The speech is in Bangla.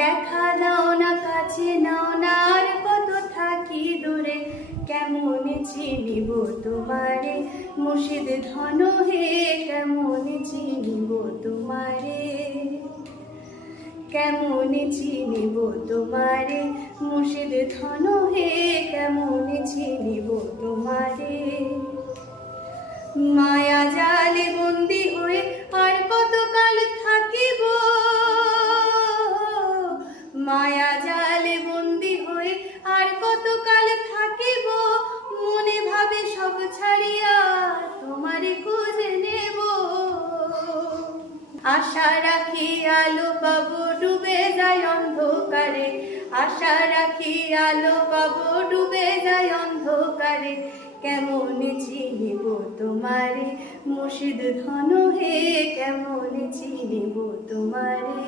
দেখা দাও না, কাছে নাও না, আর কত থাকি দূরে। কেমন চিনিব তোমারে মুর্শিদ ধন হে, কেমন চিনিব তোমারে, কেমন চিনিব তোমারে মুর্শিদ ধন হে, কেমন চিনিব তোমারে। মায়া জালে বন্দি হয়ে আর কতকাল থাকিব, মায়া জালে বন্দি হয়ে আর কতকাল থাকিব। মনে ভাবে সব ছাড়িয়া তোমারে খুঁজে নেব। আশা রাখি আলো পাবো, ডুবে যায় অন্ধকারে। আশা রাখি আলো পাবো, ডুবে যায় অন্ধকারে। কেমন চিনিব তোমারে মুর্শিদ ধন হে, কেমন চিনিব তোমারে।